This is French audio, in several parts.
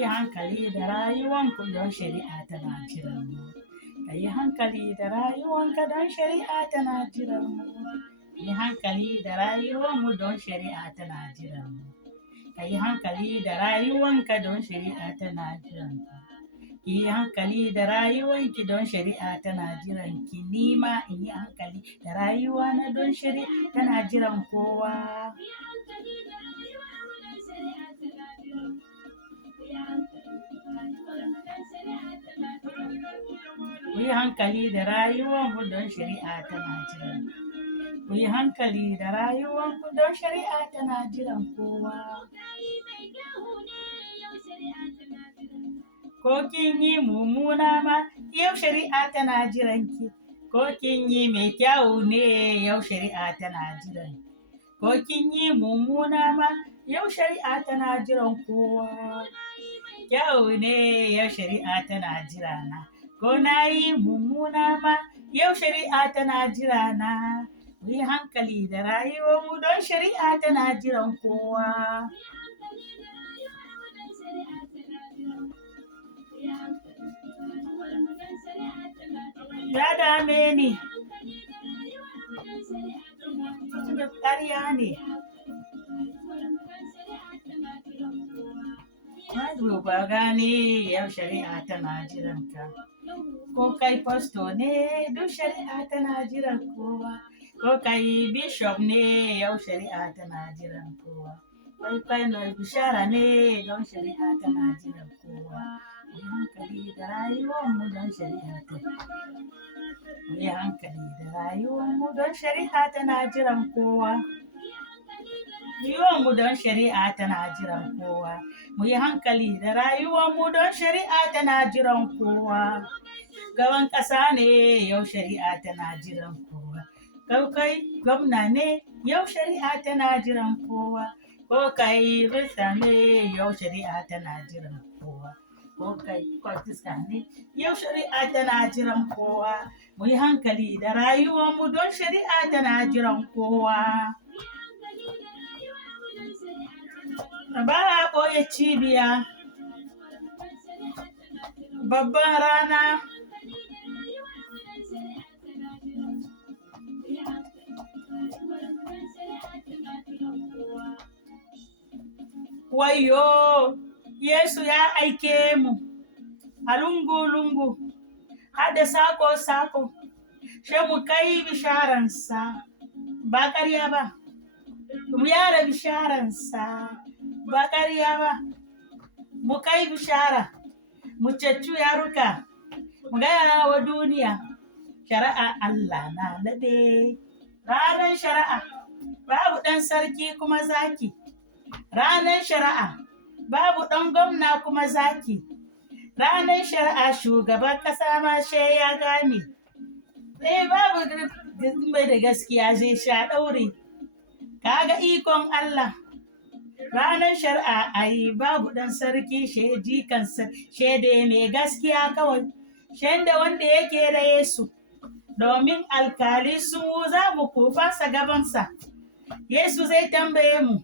yi hankali da rayuwanku don shari'a tana jiran mu. Ka yi hankali da rayuwanka don shari'a tana jiran mu. Yi hankali da rayuwanmu don shari'a tana jiran mu. Ka yi hankali da rayuwanka don shari'a tana jiran ku. Ki yi hankali da rayuwanki don shari'a tana jiran ki. Ni ma in yi hankali da rayuwana don shari'a tana jiran kowa. Ku yi hankali da rayuwanku don shari'a tana jiran ku. Ku yi hankali da rayuwanku don shari'a tana jiran kowa. Ko kin yi mummuna ma, yau shari'a tana jiran ki. Ko kin yi mai kyau ne, yau shari'a tana jiran ki. Ko kin yi mummuna ma, yau shari'a tana jiran kowa. Kyau ne, yau shari'a tana jirana. Ko na yi mummuna ma, yau shari'a tana jirana. Mu yi hankali da rayuwarmu don shari'a tana jiran kowa. Ya dame ni. Ƙarya ne. Na duba gane yau shari'a tana jiran ka. Ko kai pasto ne, duk shari'a tana jiran kowa. Ko kai bishop ne, yau shari'a tana jiran kowa. Ko kai mai bishara ne, don shari'a tana jiran kowa. Mu yi hankali da rayuwarmu don shari'a tana. Mu yi hankali da rayuwarmu don shari'a tana jiran kowa. Rayuwarmu don shari'a tana jiran kowa. Mu yi hankali da rayuwarmu don shari'a tana jiran kowa. Gaban ƙasa ne, yau shari'a tana jiran kowa. Ko kai gwamna ne, yau shari'a tana jiran kowa. Ko kai rista ne, yau shari'a tana jiran kowa. Ko kai kwatista ne, yau shari'a tana jiran kowa. Mu yi hankali da rayuwarmu don shari'a tana jiran kowa. Ba a ɓoye cibiya. Babban rana. Wayo, Yesu ya aike mu a lungu-lungu, har da sako-sako, sai mu kai bisharansa, ba ƙarya ba, mu yada bisharansa, ba ƙarya ba, mu kai bishara, mu ceci yaruka, mu gaya wa duniya, shari'a Allah na naɗe, ranar shari'a, babu ɗan sarki kuma zaki. Ranar shari'a, babu ɗan gwamna kuma zaki. Ranar shari'a, shugaban ƙasa ma sai ya gane. Babu mai da gaskiya zai sha ɗaure. Kaga ikon Allah. Ranar shari'a, ai babu ɗan sarki shaidi kansa, shaide mai gaskiya kawai. Shaida wanda yake da Yesu. Domin alkali sun za mu kufasa gabansa. Yesu zai tambaye mu.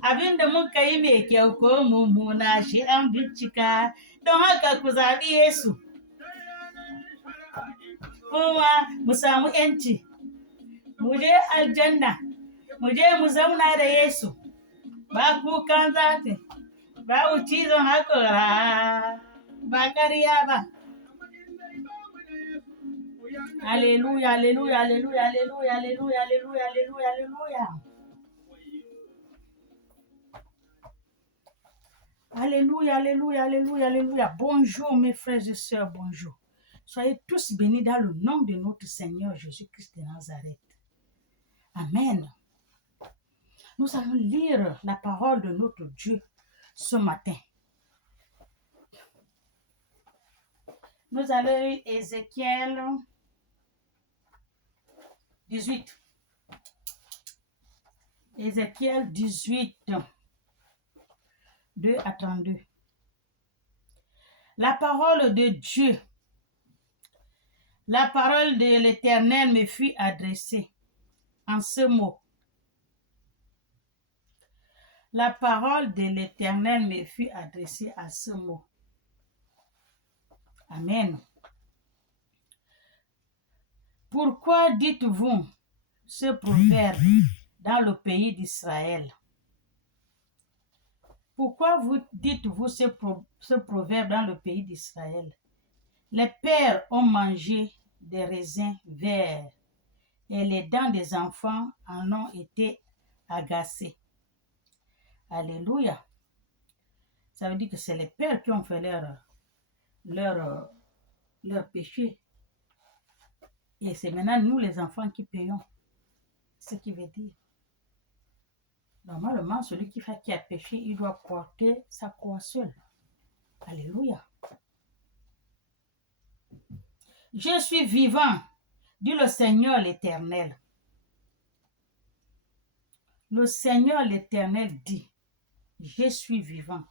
Abin da muka yi mai kyau ko mummuna shi an bincika, don haka ku zaɓi Yesu. Kuma mu samu ‘yanci, mu je aljanna, mu je mu zauna da Yesu, ba kukan zafi, ba cizon haƙora, ba ƙarya ba. Hallelujah, hallelujah, hallelujah, hallelujah, hallelujah, hallelujah, hallelujah, hallelujah. Alléluia, alléluia, alléluia, alléluia. Bonjour mes frères et sœurs, bonjour. Soyez tous bénis dans le nom de notre Seigneur Jésus-Christ de Nazareth. Amen. Nous allons lire la parole de notre Dieu ce matin. Nous allons lire Ézéchiel 18. Ézéchiel 18. 2 à 32. La parole de Dieu, la parole de l'Éternel me fut adressée en ce mot. La parole de l'Éternel me fut adressée à ce mot. Amen. Pourquoi dites-vous ce proverbe dans le pays d'Israël? Pourquoi dites-vous ce proverbe dans le pays d'Israël? Les pères ont mangé des raisins verts et les dents des enfants en ont été agacées. Alléluia. Ça veut dire que c'est les pères qui ont fait leur péché. Et c'est maintenant nous les enfants qui payons. C'est ce qui veut dire. Normalement, celui qui a péché, il doit porter sa croix seul. Alléluia. Je suis vivant, dit le Seigneur l'Éternel. Le Seigneur l'Éternel dit, je suis vivant.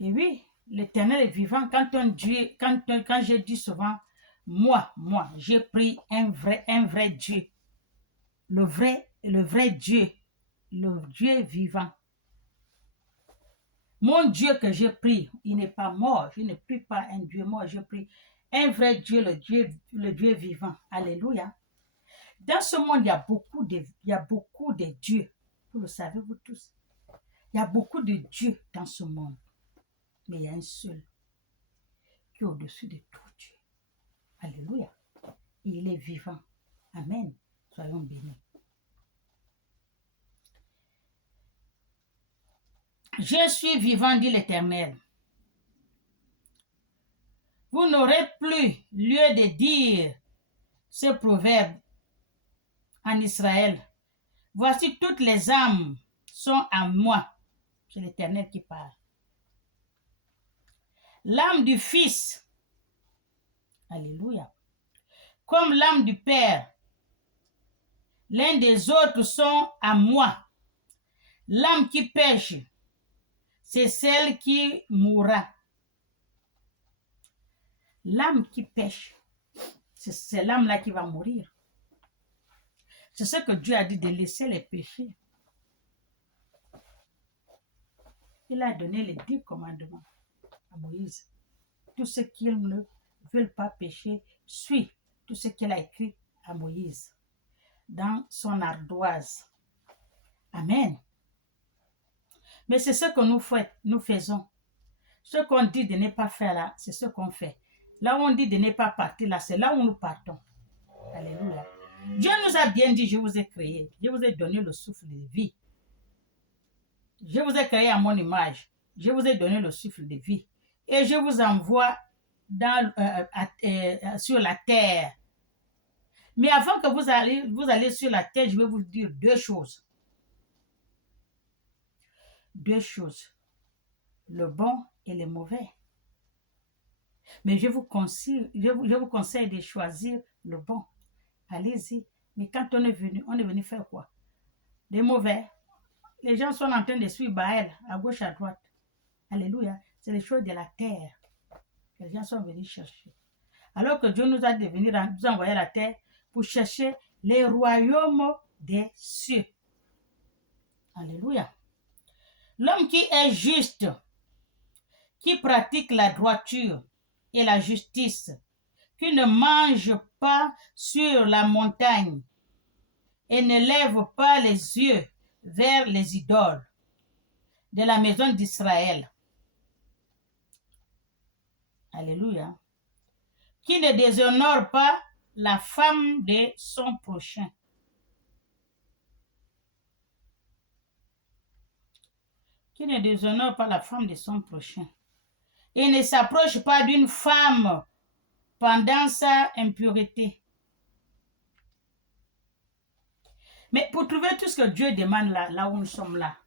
Et oui, l'Éternel est vivant. Quand je dis souvent, moi, j'ai pris un vrai Dieu. Le vrai Dieu. Le Dieu vivant. Mon Dieu que j'ai pris, il n'est pas mort. Je ne prie pas un Dieu mort. Je prie un vrai Dieu, le Dieu vivant. Alléluia. Dans ce monde, il y a beaucoup de dieux. Vous le savez, vous tous. Il y a beaucoup de dieux dans ce monde. Mais il y a un seul qui est au-dessus de tout Dieu. Alléluia. Il est vivant. Amen. Soyons bénis. Je suis vivant, dit l'Éternel. Vous n'aurez plus lieu de dire ce proverbe en Israël. Voici, toutes les âmes sont à moi. C'est l'Éternel qui parle. L'âme du Fils, alléluia, comme l'âme du Père, l'un des autres sont à moi. L'âme qui pêche, c'est celle qui mourra. L'âme qui pêche, c'est l'âme-là qui va mourir. C'est ce que Dieu a dit, de laisser les péchés. Il a donné les 10 commandements à Moïse. Tous ceux qui ne veulent pas pécher, suivent tout ce qu'il a écrit à Moïse dans son ardoise. Amen. Mais c'est ce que nous faisons. Ce qu'on dit de ne pas faire là, c'est ce qu'on fait. Là où on dit de ne pas partir là, c'est là où nous partons. Alléluia. Dieu nous a bien dit, je vous ai créé. Je vous ai donné le souffle de vie. Je vous ai créé à mon image. Je vous ai donné le souffle de vie. Et je vous envoie sur la terre. Mais avant que vous allez sur la terre, je vais vous dire 2 choses. 2 choses. Le bon et le mauvais. Mais je vous conseille de choisir le bon. Allez-y. Mais quand on est venu faire quoi? Des mauvais. Les gens sont en train de suivre Baal à gauche, à droite. Alléluia. C'est les choses de la terre que les gens sont venus chercher. Alors que Dieu nous a nous envoyer à la terre pour chercher les royaumes des cieux. Alléluia. L'homme qui est juste, qui pratique la droiture et la justice, qui ne mange pas sur la montagne et ne lève pas les yeux vers les idoles de la maison d'Israël. Alléluia. Qui ne déshonore pas la femme de son prochain. Qui ne déshonore pas la femme de son prochain. Et ne s'approche pas d'une femme pendant sa impureté. Mais pour trouver tout ce que Dieu demande là où nous sommes là,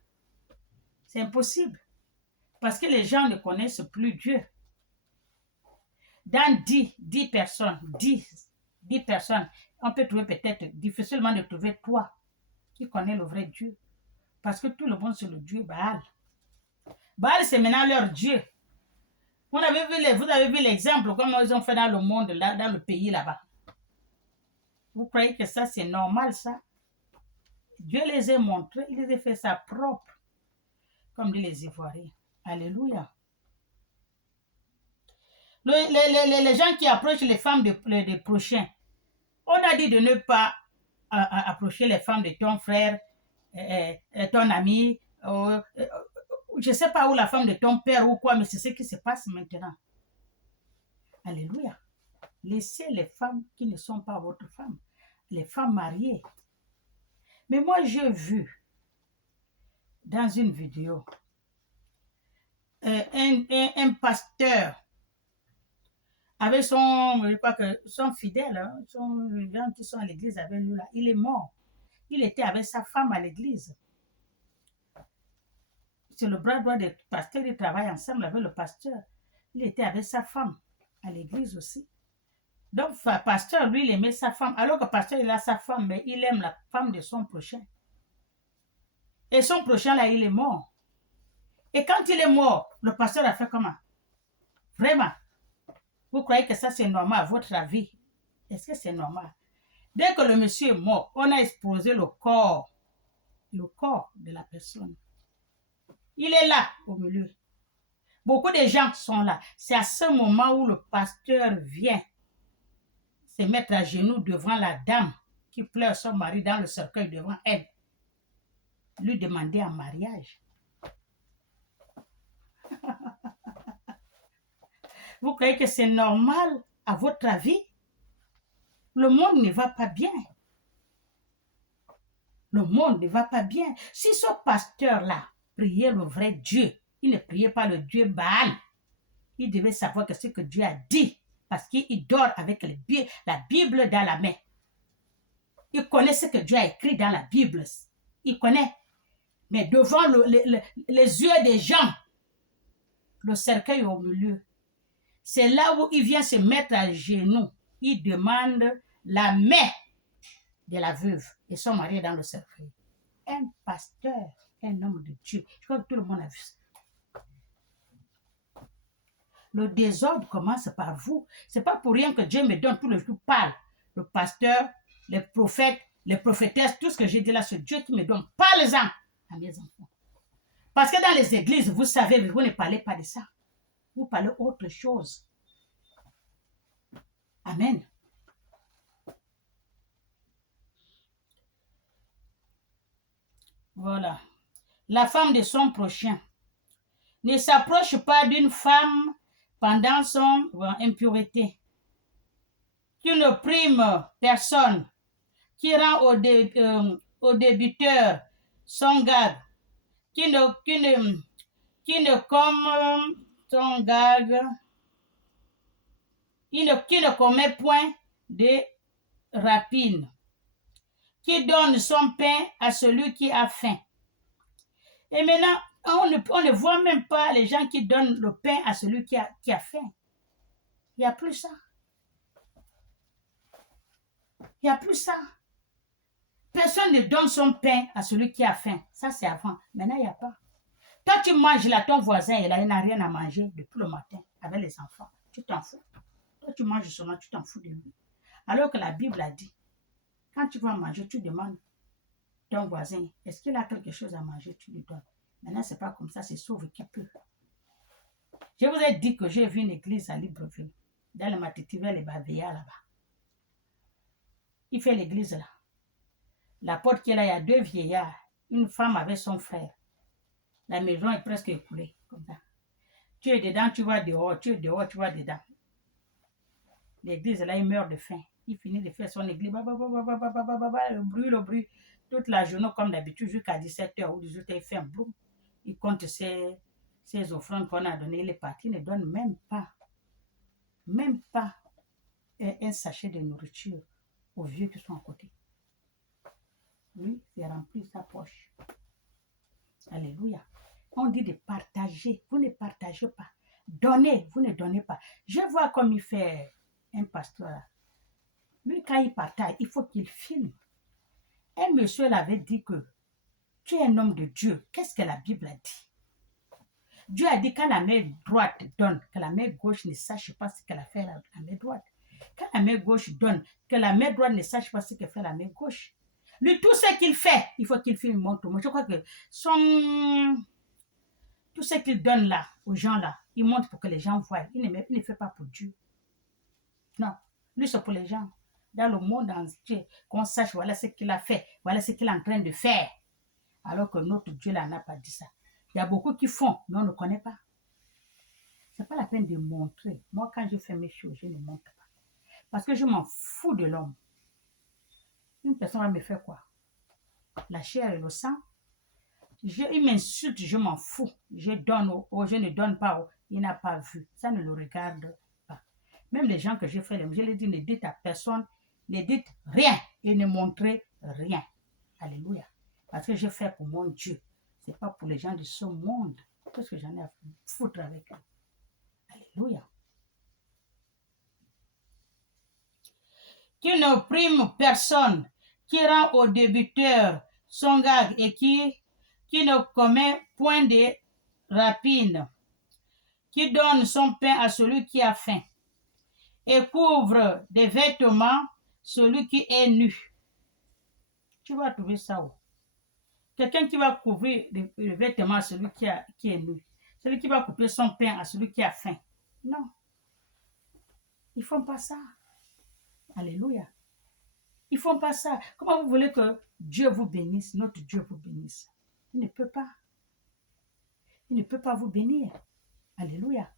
c'est impossible. Parce que les gens ne connaissent plus Dieu. Dans 10 personnes, 10 personnes, on peut trouver peut-être difficilement de trouver 3 qui connaissent le vrai Dieu. Parce que tout le monde c'est le Dieu Baal. Baal c'est maintenant leur Dieu. Vous avez vu l'exemple, comment ils ont fait dans le monde, là, dans le pays là-bas. Vous croyez que ça c'est normal ça? Dieu les a montrés, il les a fait ça propre, comme disent les Ivoiriens. Alléluia. Les gens qui approchent les femmes des prochains, on a dit de ne pas approcher les femmes de ton frère, ton ami, je ne sais pas où la femme de ton père ou quoi, mais c'est ce qui se passe maintenant. Alléluia. Laissez les femmes qui ne sont pas votre femme, les femmes mariées. Mais moi, j'ai vu dans une vidéo un pasteur avec je crois que son fidèle, hein, les gens qui sont à l'église avec lui, là, il est mort. Il était avec sa femme à l'église. C'est le bras droit du pasteur, ils travaillent ensemble avec le pasteur. Il était avec sa femme à l'église aussi. Donc, le pasteur, lui, il aimait sa femme. Alors que le pasteur, il a sa femme, mais il aime la femme de son prochain. Et son prochain, là, il est mort. Et quand il est mort, le pasteur a fait comment? Vraiment? Vous croyez que ça, c'est normal à votre avis? Est-ce que c'est normal? Dès que le monsieur est mort, on a exposé le corps de la personne. Il est là, au milieu. Beaucoup de gens sont là. C'est à ce moment où le pasteur vient se mettre à genoux devant la dame qui pleure son mari dans le cercueil devant elle, lui demander en mariage. Vous croyez que c'est normal à votre avis? Le monde ne va pas bien. Le monde ne va pas bien. Si ce pasteur-là priait le vrai Dieu, il ne priait pas le Dieu Baal, il devait savoir que ce que Dieu a dit, parce qu'il dort avec la Bible dans la main. Il connaît ce que Dieu a écrit dans la Bible. Il connaît. Mais devant les yeux des gens, le cercueil au milieu, c'est là où il vient se mettre à genoux. Il demande la main de la veuve et son mari dans le cercueil. Un pasteur, un homme de Dieu. Je crois que tout le monde a vu ça. Le désordre commence par vous. Ce n'est pas pour rien que Dieu me donne tout le jour parle. Le pasteur, les prophètes, les prophétesses, tout ce que j'ai dit là, c'est Dieu qui me donne. Parlez-en à mes enfants. Parce que dans les églises, vous savez, vous ne parlez pas de ça. Vous parlez autre chose. Amen. Voilà. La femme de son prochain ne s'approche pas d'une femme pendant son impureté, qui ne prime personne, qui rend au débiteur son gage, qui ne comme son gage, qui ne commet point de rapine, qui donne son pain à celui qui a faim. Et maintenant, on ne voit même pas les gens qui donnent le pain à celui qui a faim. Il n'y a plus ça. Il n'y a plus ça. Personne ne donne son pain à celui qui a faim. Ça, c'est avant. Maintenant, il n'y a pas. Toi, tu manges là, ton voisin, il n'a rien à manger depuis le matin avec les enfants. Tu t'en fous. Toi, tu manges seulement, tu t'en fous de lui. Alors que la Bible a dit, quand tu vas manger, tu demandes ton voisin, est-ce qu'il a quelque chose à manger, tu lui donnes. Maintenant, ce n'est pas comme ça, c'est sauve qui peut. Je vous ai dit que j'ai vu une église à Libreville, dans le Matitivel et Bavéa là-bas. Il fait l'église là. La porte qui est là, il y a deux vieillards, une femme avec son frère. La maison est presque écoulée, comme ça. Tu es dedans, tu vas dehors, tu es dehors, tu vas dedans. L'église là, il meurt de faim. Il finit de faire son église, le bruit, toute la journée comme d'habitude, jusqu'à 17h ou 18h, il fait un bruit. Il compte ses offrandes qu'on a données, il est parti, il ne donne même pas un sachet de nourriture aux vieux qui sont à côté. Lui, il remplit sa poche. Alléluia. On dit de partager. Vous ne partagez pas. Donnez, vous ne donnez pas. Je vois comme il fait un pasteur. Lui, quand il partage, il faut qu'il filme. Un monsieur l'avait dit que tu es un homme de Dieu. Qu'est-ce que la Bible a dit? Dieu a dit quand la main droite donne, que la main gauche ne sache pas ce qu'elle a fait la main droite. Quand la main gauche donne, que la main droite ne sache pas ce que fait la main gauche. Lui, tout ce qu'il fait, il faut qu'il filme montre. Moi, je crois que tout ce qu'il donne là, aux gens là, il montre pour que les gens voient. Il ne fait pas pour Dieu. Non, lui, c'est pour les gens. Dans le monde entier, qu'on sache, voilà ce qu'il a fait, voilà ce qu'il est en train de faire. Alors que notre Dieu là n'a pas dit ça. Il y a beaucoup qui font, mais on ne connaît pas. Ce n'est pas la peine de montrer. Moi, quand je fais mes choses, je ne montre pas. Parce que je m'en fous de l'homme. Une personne va me faire quoi? La chair et le sang. Il m'insulte, je m'en fous. Je donne ou je ne donne pas. Il n'a pas vu. Ça ne le regarde pas. Même les gens que je fais, je leur dis, ne dites à personne, ne dites rien et ne montrez rien. Alléluia. Parce que je fais pour mon Dieu. Ce n'est pas pour les gens de ce monde. Qu'est-ce que j'en ai à foutre avec eux? Alléluia. Qui ne prime personne, qui rend aux débiteurs son gage et qui ne commet point de rapine, qui donne son pain à celui qui a faim et couvre des vêtements celui qui est nu. Tu vas trouver ça où? Quelqu'un qui va couvrir les vêtements à celui qui est nu. Celui qui va couper son pain à celui qui a faim. Non. Ils ne font pas ça. Alléluia. Ils ne font pas ça. Comment vous voulez que Dieu vous bénisse, notre Dieu vous bénisse? Il ne peut pas. Il ne peut pas vous bénir. Alléluia.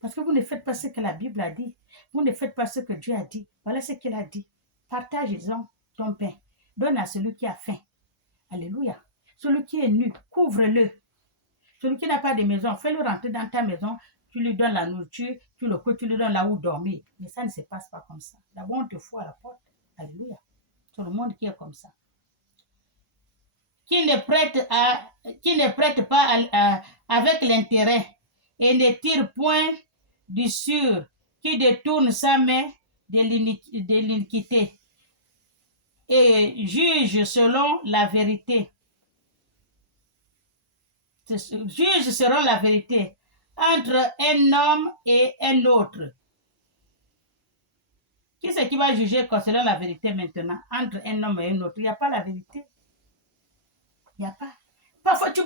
Parce que vous ne faites pas ce que la Bible a dit. Vous ne faites pas ce que Dieu a dit. Voilà ce qu'il a dit. Partage-en ton pain. Donne à celui qui a faim. Alléluia. Celui qui est nu, couvre-le. Celui qui n'a pas de maison, fais-le rentrer dans ta maison. Tu lui donnes la nourriture, tu lui donnes là où dormir. Mais ça ne se passe pas comme ça. D'abord, on te fout à la porte. Alléluia. C'est le monde qui est comme ça. Qui ne prête pas avec l'intérêt et ne tire point du sûr, qui détourne sa main de l'iniquité et juge selon la vérité. Juge selon la vérité entre un homme et un autre. Qui c'est qui va juger selon la vérité maintenant entre un homme et un autre? Il n'y a pas la vérité. Il n'y a pas. Parfois, tu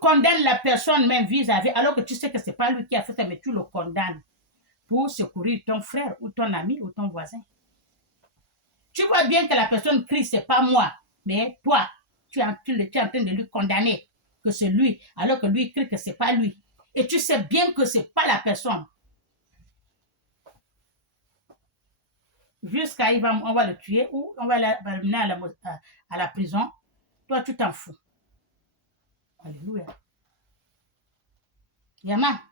condamnes la personne même vis-à-vis, alors que tu sais que ce n'est pas lui qui a fait ça, mais tu le condamnes pour secourir ton frère ou ton ami ou ton voisin. Tu vois bien que la personne crie, ce n'est pas moi, mais toi, tu es en train de lui condamner que c'est lui, alors que lui crie que ce n'est pas lui. Et tu sais bien que ce n'est pas la personne. Jusqu'à on va le tuer ou on va l'amener à la prison. Toi, tu t'en fous. Alléluia. Yama.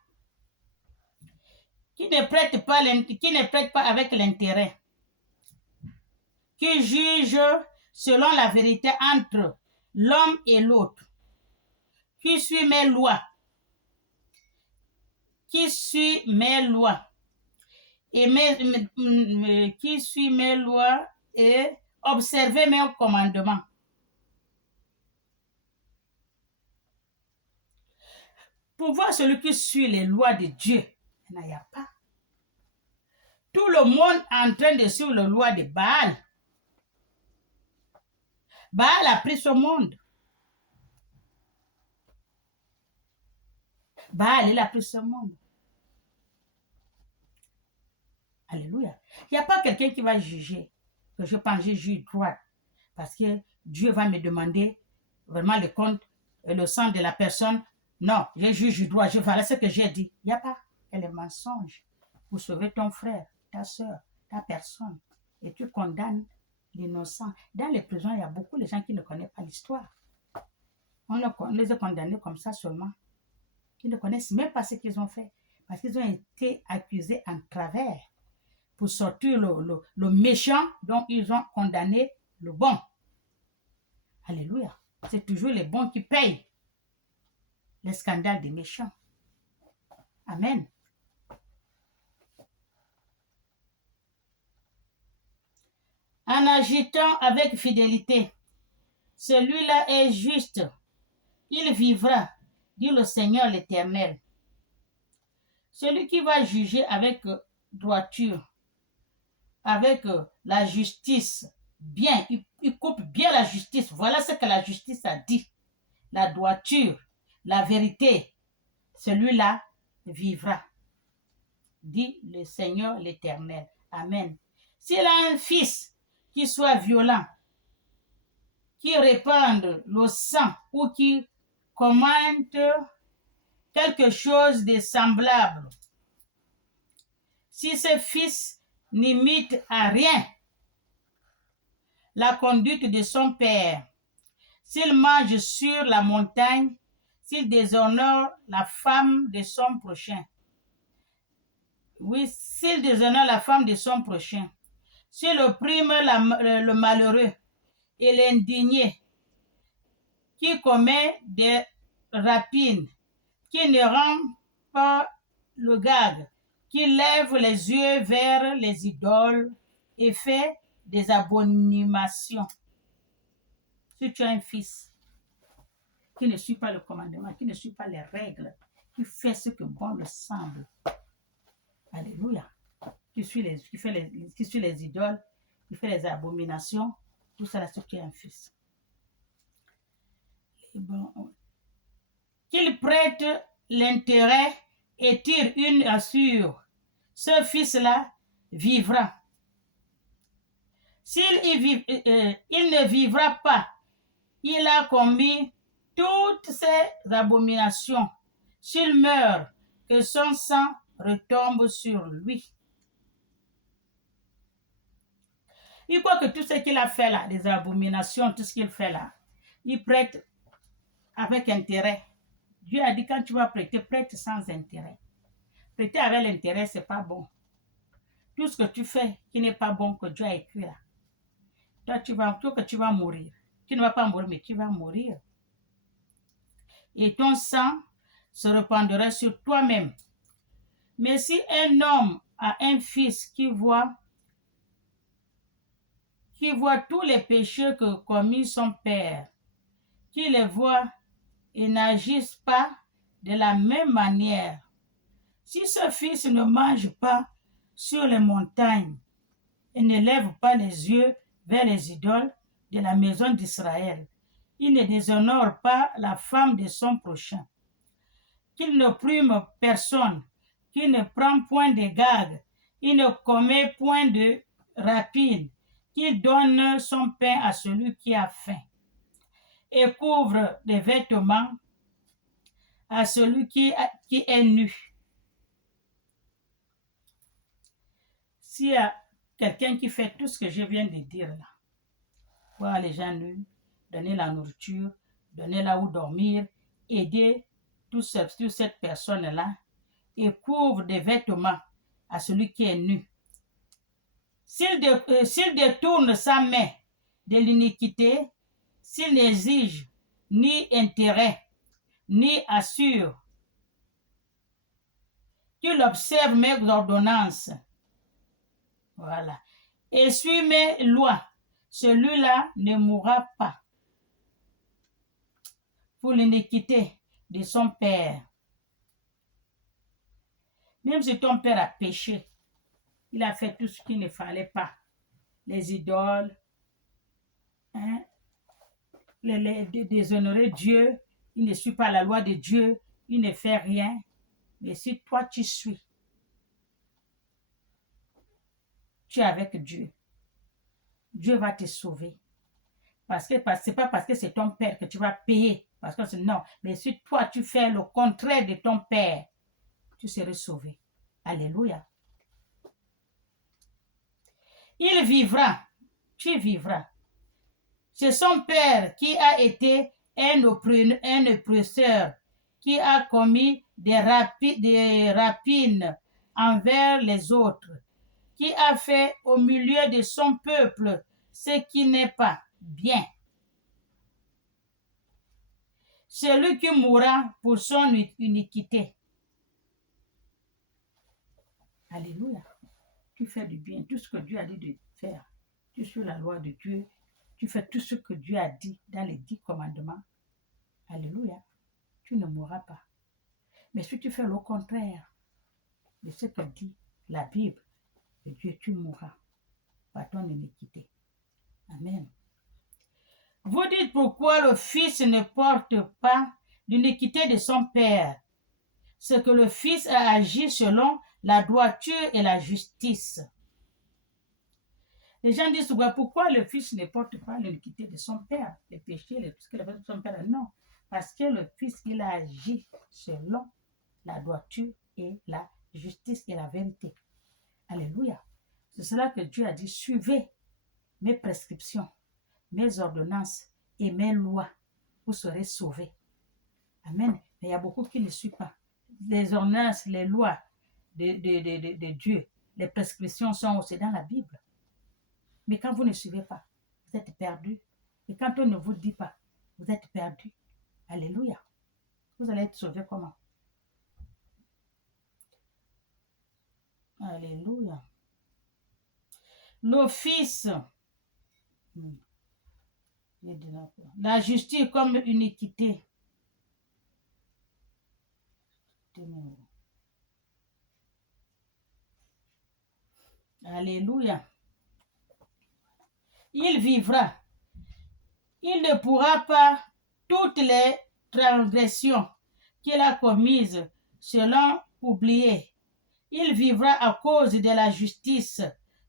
Qui ne prête pas avec l'intérêt. Qui juge selon la vérité entre l'homme et l'autre. Qui suit mes lois. Qui suit mes lois. Qui suit mes lois et observer mes commandements. Pour voir celui qui suit les lois de Dieu, il n'y a pas. Tout le monde est en train de suivre les lois de Baal. Baal a pris ce monde. Baal, il a pris ce monde. Alléluia. Il n'y a pas quelqu'un qui va juger, que je pense que je juge droit, parce que Dieu va me demander vraiment le compte et le sang de la personne. Non, je juge droit, je voilà ce que j'ai dit. Il n'y a pas. Il y a les mensonges pour sauver ton frère, ta soeur, ta personne. Et tu condamnes l'innocent. Dans les prisons, il y a beaucoup de gens qui ne connaissent pas l'histoire. On les a condamnés comme ça seulement. Ils ne connaissent même pas ce qu'ils ont fait. Parce qu'ils ont été accusés en travers pour sortir le méchant dont ils ont condamné le bon. Alléluia. C'est toujours les bons qui payent les scandales des méchants. Amen. En agitant avec fidélité, celui-là est juste. Il vivra, dit le Seigneur l'Éternel. Celui qui va juger avec droiture, avec la justice, bien, il coupe bien la justice. Voilà ce que la justice a dit. La droiture, la vérité, celui-là vivra, dit le Seigneur l'Éternel. Amen. S'il a un fils qui soit violent, qui répande le sang ou qui commente quelque chose de semblable, si ce fils n'imite à rien la conduite de son père, s'il mange sur la montagne, s'il déshonore la femme de son prochain, oui, s'il déshonore la femme de son prochain, s'il opprime le malheureux et l'indigné, qui commet des rapines, qui ne rend pas le gag, qui lève les yeux vers les idoles et fait des abominations. Si tu as un fils qui ne suit pas le commandement, qui ne suit pas les règles, qui fait ce que bon le semble, alléluia, qui suit les idoles, qui fait les abominations, tout ça, c'est qui est un fils. Bon, qu'il prête l'intérêt et tire une assure, ce fils-là vivra. Il ne vivra pas, il a commis toutes ces abominations. S'il meurt, que son sang retombe sur lui. Il croit que tout ce qu'il a fait là, des abominations, tout ce qu'il fait là, il prête avec intérêt. Dieu a dit quand tu vas prêter, prête sans intérêt. Prêter avec l'intérêt, c'est pas bon. Tout ce que tu fais qui n'est pas bon que Dieu a écrit là, toi tu vas mourir. Tu ne vas pas mourir, mais tu vas mourir. Et ton sang se répandra sur toi-même. Mais si un homme a un fils qui voit tous les péchés que commis son père, qui les voit et n'agissent pas de la même manière, si ce fils ne mange pas sur les montagnes et ne lève pas les yeux vers les idoles de la maison d'Israël, il ne déshonore pas la femme de son prochain, qu'il ne prime personne, qu'il ne prend point de gag, il ne commet point de rapine, qu'il donne son pain à celui qui a faim, et couvre des vêtements à celui qui est nu. S'il y a quelqu'un qui fait tout ce que je viens de dire là, voir les gens nus, donner la nourriture, donner là où dormir, aider toute cette personne-là, et couvre des vêtements à celui qui est nu. S'il détourne sa main de l'iniquité, s'il n'exige ni intérêt, ni assure, qu'il observe mes ordonnances, voilà, et suit mes lois, celui-là ne mourra pas pour l'iniquité de son père. Même si ton père a péché, il a fait tout ce qu'il ne fallait pas. Les idoles, hein, déshonorer Dieu, il ne suit pas la loi de Dieu, il ne fait rien. Mais si toi tu suis, tu es avec Dieu, Dieu va te sauver. Parce que c'est pas parce que c'est ton père que tu vas payer. Parce que non, mais si toi tu fais le contraire de ton père, tu seras sauvé. Alléluia. Il vivra, tu vivras. C'est son père qui a été un oppresseur, qui a commis des rapines envers les autres, qui a fait au milieu de son peuple ce qui n'est pas bien. Celui qui mourra pour son iniquité. Alléluia. Tu fais du bien, tout ce que Dieu a dit de faire. Tu suis la loi de Dieu. Tu fais tout ce que Dieu a dit dans les 10 commandements. Alléluia. Tu ne mourras pas. Mais si tu fais le contraire de ce que dit la Bible de Dieu, tu mourras par ton iniquité. Amen. Vous dites pourquoi le Fils ne porte pas l'iniquité de son Père. C'est que le Fils a agi selon la droiture et la justice. Les gens disent pourquoi le Fils ne porte pas l'iniquité de son Père, les péchés, tout ce qu'il a fait de son Père. Non, parce que le Fils, il a agi selon la droiture et la justice et la vérité. Alléluia. C'est cela que Dieu a dit, suivez mes prescriptions, mes ordonnances et mes lois, vous serez sauvés. Amen. Mais il y a beaucoup qui ne suivent pas. Les ordonnances, les lois de Dieu, les prescriptions sont aussi dans la Bible. Mais quand vous ne suivez pas, vous êtes perdus. Et quand on ne vous dit pas, vous êtes perdus. Alléluia. Vous allez être sauvés comment? Alléluia. L'office, la justice comme une équité. Alléluia. Il vivra. Il ne pourra pas toutes les transgressions qu'il a commises selon oublier. Il vivra à cause de la justice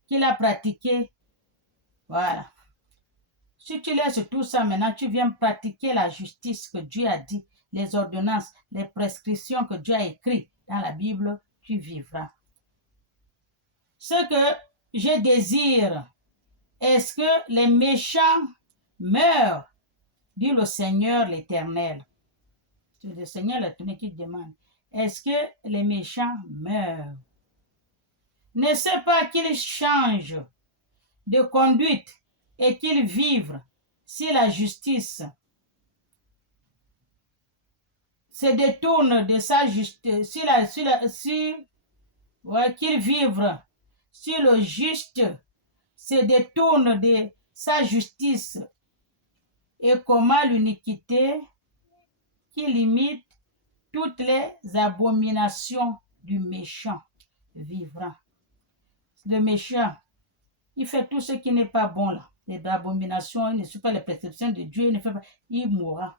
qu'il a pratiquée. Voilà. Si tu laisses tout ça, maintenant tu viens pratiquer la justice que Dieu a dit, les ordonnances, les prescriptions que Dieu a écrites dans la Bible, tu vivras. Ce que je désire, est-ce que les méchants meurent, dit le Seigneur l'Éternel. C'est le Seigneur l'Éternel qui demande, est-ce que les méchants meurent? Ne sait pas qu'ils changent de conduite et qu'ils vivent si la justice se détourne de sa justice, qu'ils vivent si le juste se détourne de sa justice et comment l'iniquité qui limite toutes les abominations du méchant vivra. Le méchant, il fait tout ce qui n'est pas bon là. Les abominations, il ne suit pas les prescriptions de Dieu, il mourra.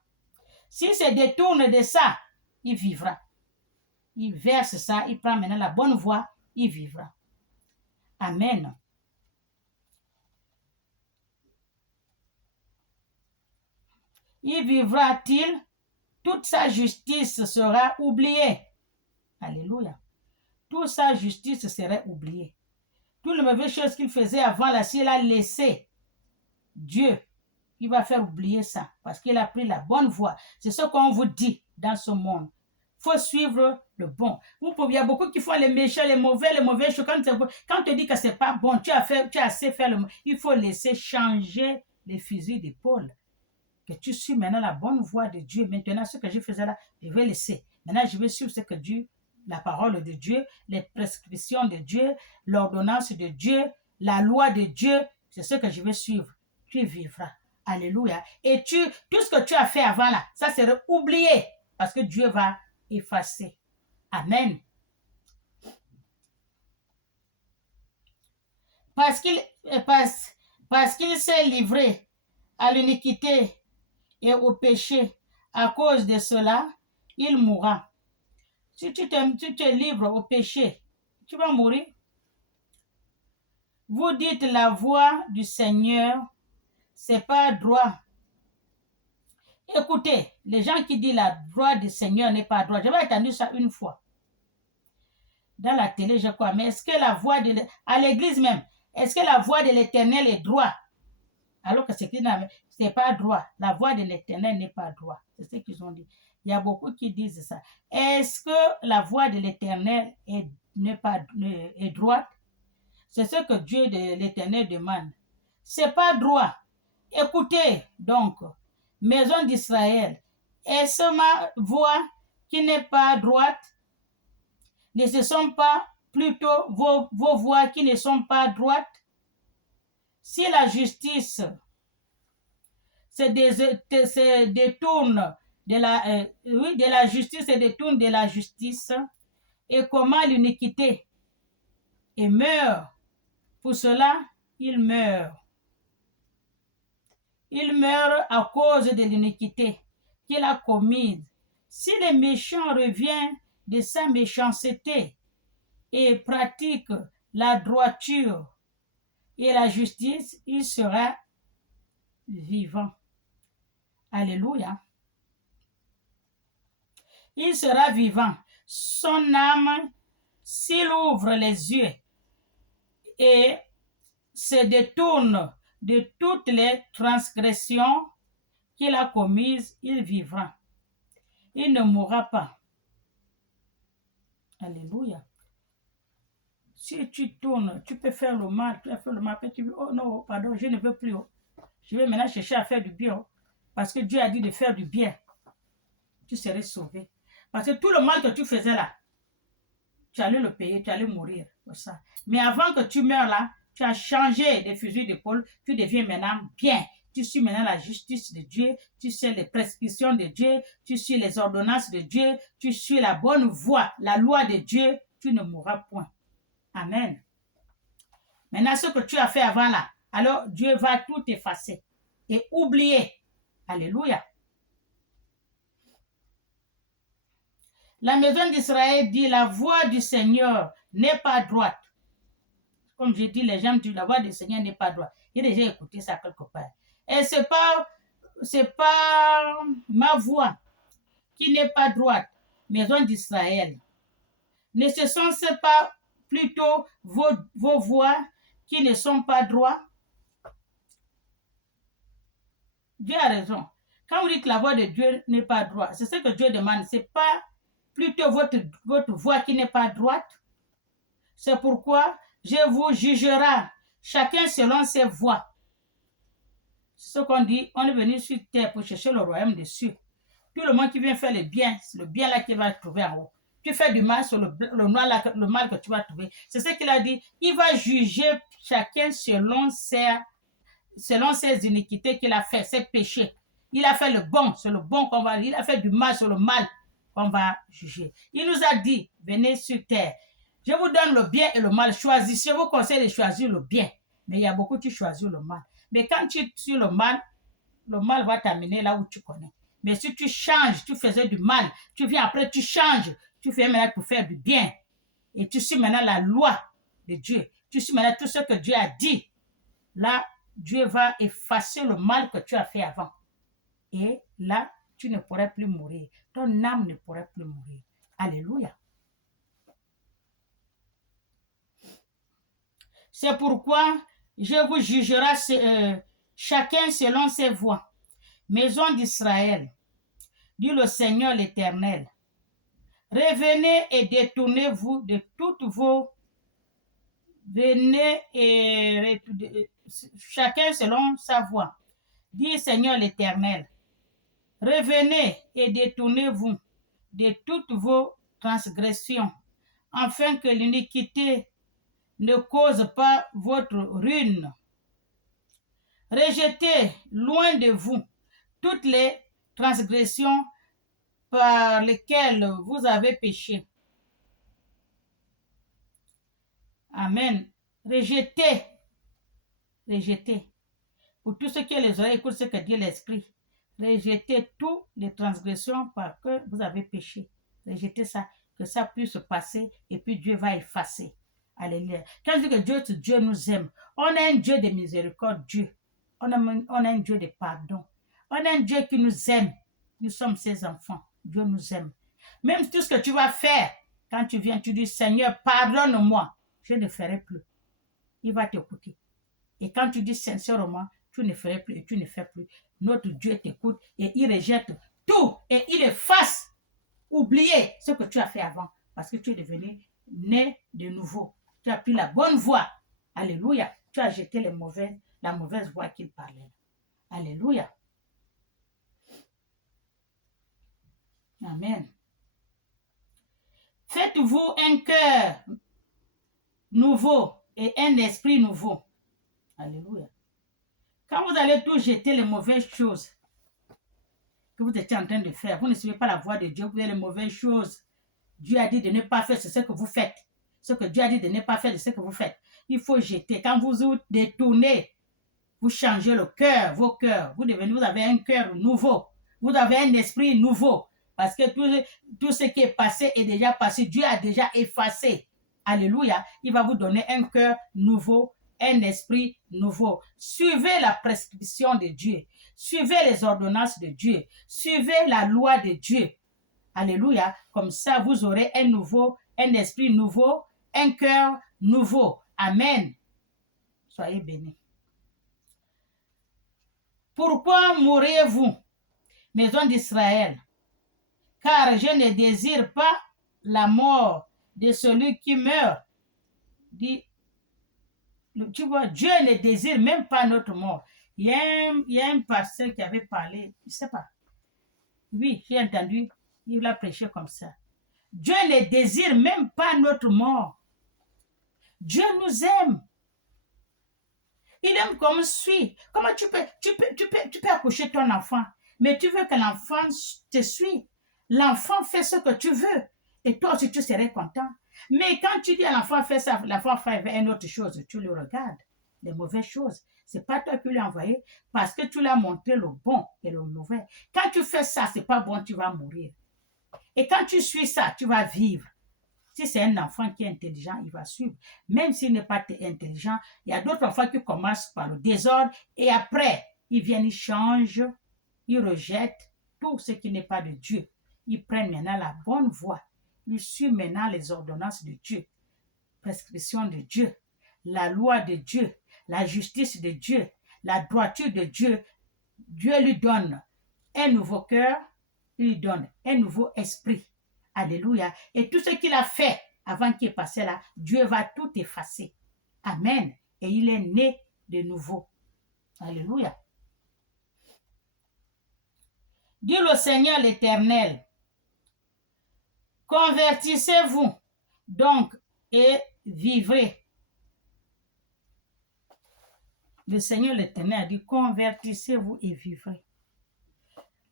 S'il se détourne de ça, il vivra. Il verse ça, il prend maintenant la bonne voie, il vivra. Amen. Il vivra-t-il? Toute sa justice sera oubliée. Alléluia. Toute sa justice serait oubliée. Toutes les mauvaises choses qu'il faisait avant là, s'il a laissé Dieu, il va faire oublier ça parce qu'il a pris la bonne voie. C'est ce qu'on vous dit dans ce monde. Il faut suivre le bon. Il y a beaucoup qui font les méchants, les mauvais choses. Quand tu dis que c'est pas bon, tu as assez fait le bon. Il faut laisser changer les fusils d'épaule. Que tu suis maintenant la bonne voie de Dieu. Maintenant, ce que je faisais là, je vais laisser. Maintenant, je vais suivre ce que Dieu, la parole de Dieu, les prescriptions de Dieu, l'ordonnance de Dieu, la loi de Dieu. C'est ce que je vais suivre. Tu vivras. Alléluia. Et tout ce que tu as fait avant là, ça sera oublié parce que Dieu va effacer. Amen. Parce qu'il s'est livré à l'iniquité et au péché, à cause de cela, il mourra. Si tu te livres au péché, tu vas mourir. Vous dites la voix du Seigneur, c'est pas droit. Écoutez, les gens qui disent la voix du Seigneur n'est pas droit. J'avais entendu ça une fois. Dans la télé, je crois. Mais est-ce que la voix à l'église même, est-ce que la voix de l'Éternel est droit? Alors que c'est pas droit. La voix de l'Éternel n'est pas droit. C'est ce qu'ils ont dit. Il y a beaucoup qui disent ça. Est-ce que la voix de l'Éternel est droite? C'est ce que Dieu de l'Éternel demande. C'est pas droit. Écoutez donc, maison d'Israël, est-ce ma voix qui n'est pas droite? Ne ce sont pas plutôt vos voix qui ne sont pas droites? Si la justice se détourne de la justice, se détourne de la justice, et comment l'iniquité et meurt, pour cela il meurt. il meurt à cause de l'iniquité qu'il a commise. Si le méchant revient de sa méchanceté et pratique la droiture et la justice, il sera vivant. Alléluia. Il sera vivant. Son âme, s'il ouvre les yeux et se détourne de toutes les transgressions qu'il a commises, il vivra. Il ne mourra pas. Alléluia. Si tu tournes, tu peux faire le mal, tu as fait le mal, après tu dis, oh non, pardon, je ne veux plus. Je vais maintenant chercher à faire du bien. Parce que Dieu a dit de faire du bien. Tu serais sauvé. Parce que tout le mal que tu faisais là, tu allais le payer, tu allais mourir. Pour ça. Mais avant que tu meurs là, tu as changé de fusil d'épaule, tu deviens maintenant bien. Tu suis maintenant la justice de Dieu, tu sais les prescriptions de Dieu, tu suis les ordonnances de Dieu, tu suis la bonne voie, la loi de Dieu, tu ne mourras point. Amen. Maintenant, ce que tu as fait avant là, alors Dieu va tout effacer et oublier. Alléluia. La maison d'Israël dit, la voix du Seigneur n'est pas droite. Comme je dis, les gens disent, la voix du Seigneur n'est pas droite. J'ai déjà écouté ça quelque part. Et c'est pas ma voix qui n'est pas droite, maison d'Israël. Ne ce sont pas plutôt vos voix qui ne sont pas droites? Dieu a raison. Quand vous dites que la voix de Dieu n'est pas droite, c'est ce que Dieu demande. Ce n'est pas plutôt votre voix qui n'est pas droite. C'est pourquoi je vous jugerai chacun selon ses voies. C'est ce qu'on dit, on est venu sur terre pour chercher le royaume des cieux. Tout le monde qui vient faire le bien, c'est le bien là qu'il va trouver en haut. Tu fais du mal sur le mal que tu vas trouver. C'est ce qu'il a dit. Il va juger chacun selon ses iniquités qu'il a fait, ses péchés. Il a fait le bon, c'est le bon qu'on va. Il a fait du mal sur le mal qu'on va juger. Il nous a dit, venez sur terre. Je vous donne le bien et le mal. Choisissez, je vous conseille de choisir le bien. Mais il y a beaucoup qui choisissent le mal. Mais quand tu suis le mal va t'amener là où tu connais. Mais si tu changes, tu faisais du mal, tu viens après, tu changes, tu fais maintenant pour faire du bien. Et tu suis maintenant la loi de Dieu. Tu suis maintenant tout ce que Dieu a dit. Là, Dieu va effacer le mal que tu as fait avant. Et là, tu ne pourrais plus mourir. Ton âme ne pourrait plus mourir. Alléluia. C'est pourquoi je vous jugerai chacun selon ses voies. Maison d'Israël, dit le Seigneur l'Éternel, revenez et détournez-vous de toutes vos... Venez et chacun selon sa voie, dit le Seigneur l'Éternel. Revenez et détournez-vous de toutes vos transgressions, afin que l'iniquité ne cause pas votre ruine. Rejetez loin de vous toutes les transgressions par lesquelles vous avez péché. Amen. Rejetez. Pour tous ceux qui ont les oreilles, écoutent ce que dit l'Esprit. Rejetez toutes les transgressions par que vous avez péché. Rejetez ça, que ça puisse passer et puis Dieu va effacer. Alléluia. Quand je dis que Dieu nous aime, on a un Dieu de miséricorde, Dieu. On a un Dieu de pardon. On a un Dieu qui nous aime. Nous sommes ses enfants. Dieu nous aime. Même tout ce que tu vas faire, quand tu viens, tu dis, Seigneur, pardonne-moi. Je ne ferai plus. Il va t'écouter. Et quand tu dis sincèrement, tu ne ferais plus et tu ne fais plus. Notre Dieu t'écoute et il rejette tout et il efface. Oubliez ce que tu as fait avant parce que tu es devenu né de nouveau. Tu as pris la bonne voie. Alléluia. Tu as jeté la mauvaise voie qu'il parlait. Alléluia. Amen. Faites-vous un cœur nouveau et un esprit nouveau. Alléluia. Quand vous allez tout jeter les mauvaises choses que vous étiez en train de faire, vous ne suivez pas la voie de Dieu, vous faites les mauvaises choses. Dieu a dit de ne pas faire ce que vous faites. Ce que Dieu a dit de ne pas faire, c'est ce que vous faites. Il faut jeter. Quand vous vous détournez, Vous changez le cœur, vos cœurs. Vous avez un cœur nouveau. Vous avez un esprit nouveau. Parce que tout ce qui est passé est déjà passé. Dieu a déjà effacé. Alléluia. Il va vous donner un cœur nouveau, un esprit nouveau. Suivez la prescription de Dieu. Suivez les ordonnances de Dieu. Suivez la loi de Dieu. Alléluia. Comme ça, vous aurez un esprit nouveau, un cœur nouveau. Amen. Soyez bénis. Pourquoi mourrez-vous, maison d'Israël? Car je ne désire pas la mort de celui qui meurt. Dit, tu vois, Dieu ne désire même pas notre mort. Il y a un pasteur qui avait parlé, je ne sais pas. Oui, j'ai entendu, il a prêché comme ça. Dieu ne désire même pas notre mort. Dieu nous aime. Il aime comme suit. Comment tu peux accoucher ton enfant, mais tu veux que l'enfant te suive. L'enfant fait ce que tu veux. Et toi aussi, tu serais content. Mais quand tu dis à l'enfant fait ça, l'enfant fait une autre chose, tu le regardes. Les mauvaises choses. C'est pas toi qui l'as envoyé parce que tu l'as montré le bon et le mauvais. Quand tu fais ça, c'est pas bon, tu vas mourir. Et quand tu suis ça, tu vas vivre. Si c'est un enfant qui est intelligent, il va suivre. Même s'il n'est pas intelligent, il y a d'autres enfants qui commencent par le désordre et après, ils viennent, ils changent, ils rejettent tout ce qui n'est pas de Dieu. Ils prennent maintenant la bonne voie. Ils suivent maintenant les ordonnances de Dieu, prescription de Dieu, la loi de Dieu, la justice de Dieu, la droiture de Dieu. Dieu lui donne un nouveau cœur, il lui donne un nouveau esprit. Alléluia. Et tout ce qu'il a fait avant qu'il passait là, Dieu va tout effacer. Amen. Et il est né de nouveau. Alléluia. Dis le Seigneur l'Éternel, convertissez-vous donc et vivrez. Le Seigneur l'Éternel a dit, convertissez-vous et vivrez.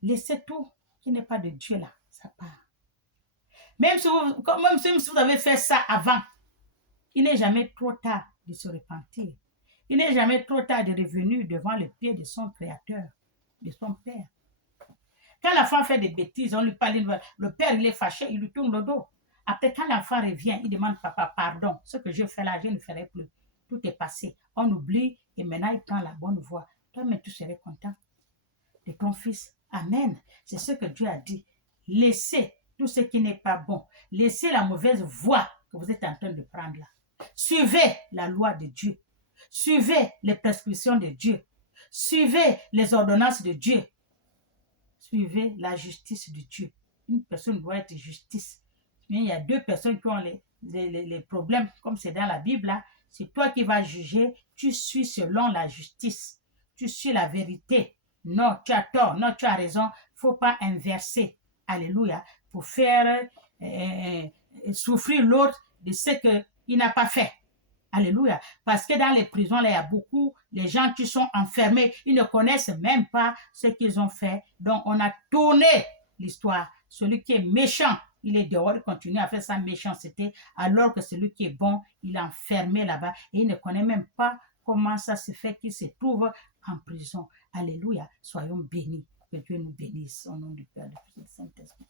Laissez tout qui n'est pas de Dieu là, ça part. Même si vous avez fait ça avant, il n'est jamais trop tard de se repentir. Il n'est jamais trop tard de revenir devant le pied de son Créateur, de son Père. Quand l'enfant fait des bêtises, on lui parle, le père il est fâché, il lui tourne le dos. Après, quand l'enfant revient, il demande papa, pardon, ce que je fais là, je ne ferai plus. Tout est passé. On oublie et maintenant il prend la bonne voie. Toi-même, tu serais content de ton fils. Amen. C'est ce que Dieu a dit. Laissez tout ce qui n'est pas bon. Laissez la mauvaise voie que vous êtes en train de prendre là. Suivez la loi de Dieu. Suivez les prescriptions de Dieu. Suivez les ordonnances de Dieu. Suivez la justice de Dieu. Une personne doit être justice. Mais il y a deux personnes qui ont les problèmes, comme c'est dans la Bible là. C'est toi qui vas juger. Tu suis selon la justice. Tu suis la vérité. Non, tu as tort. Non, tu as raison. Il ne faut pas inverser. Alléluia. Pour faire souffrir l'autre de ce qu'il n'a pas fait. Alléluia. Parce que dans les prisons, là, il y a beaucoup de gens qui sont enfermés. Ils ne connaissent même pas ce qu'ils ont fait. Donc, on a tourné l'histoire. Celui qui est méchant, il est dehors, il continue à faire sa méchanceté, alors que celui qui est bon, il est enfermé là-bas et il ne connaît même pas comment ça se fait qu'il se trouve en prison. Alléluia. Soyons bénis. Que Dieu nous bénisse au nom du Père, du Fils et du Saint-Esprit.